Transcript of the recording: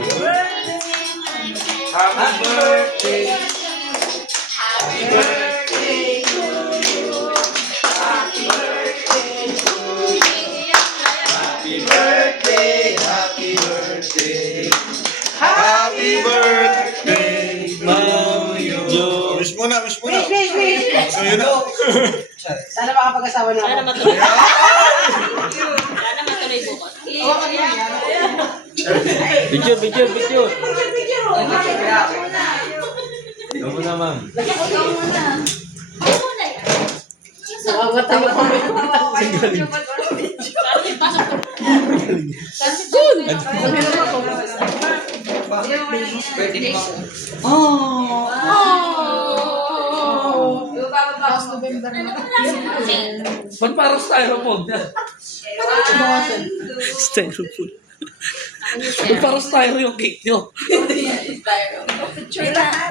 Happy birthday. Happy birthday. Happy birthday to you. Happy birthday to you. Happy birthday. Happy birthday. Happy birthday to you. Wish mo na, wish mo na. Wish. So yun na. Sana makapag-asawa na Sana ako. matuloy. Sana matuloy bukas. Picture. Ikaw muna, ma'am. Nakakatawa kami. Kasi pasok ko. Ba't parang styrofoam? Styrofoam. Ba't parang styro yung cake nyo? Picture lahat.